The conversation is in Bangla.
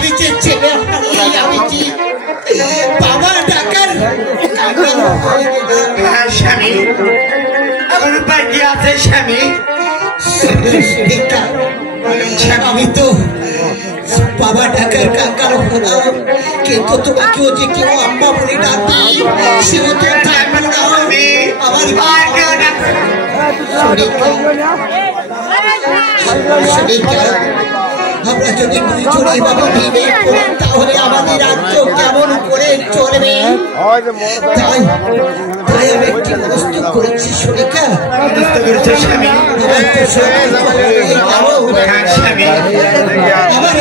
আমি যে ছেলে আমি কি বাবা ডাকার স্বামী এখন বাকি আছে স্বামী আমি তো বাবা ডাকার কাকার হলাম কিন্তু তোমাকেও যে কেউ আম্মা বলে ডাকি সেও তো থাকবে না আমার আমরা যদি দুজনে বাবা ভেবে করি তাহলে আমাদের রাজ্য কেমন করে চলবে তাই আমি একটি প্রস্তুত করেছি শরীরটা আমার